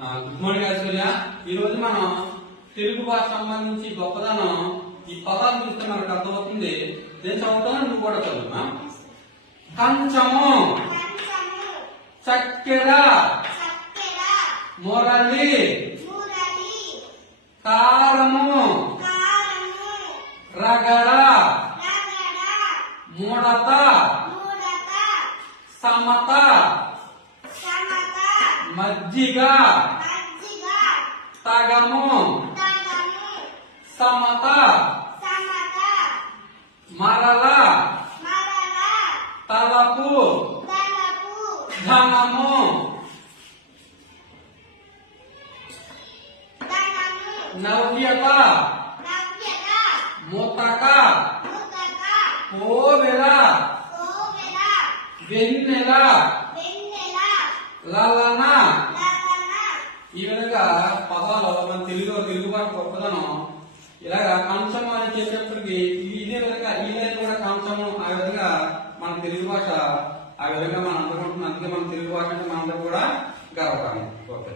Good morning Aishwarya. ఈ రోజు మనం తెలుగు భాష సంబంధించి గొప్పదనం ఈ పదాలు చూస్తే మనకు అర్థమవుతుంది. నేను చదువుతాను, నువ్వు కూడా చదువునా. కంచము, చక్కెర, మురళి, కారము, రగడ, ముడత, సమత, మజ్జిగ, తగము, సమత, మరల, తలపు, ధనము, నవ్యత, ముతక, కోవెల, వెన్నెల, లలన. ఈ విధంగా పదాలు మన తెలుగు భాష గొప్పదనం. ఇలాగా కంచము అని చెప్పేప్పటికి ఇదే విధంగా ఈ లైన్ కూడా కంచము. ఆ విధంగా మన తెలుగు భాష ఆ విధంగా మనం అనుకుంటున్నాం. అందుకే మన తెలుగు భాష అంటే మనందరూ కూడా గర్వకారణం. ఓకే.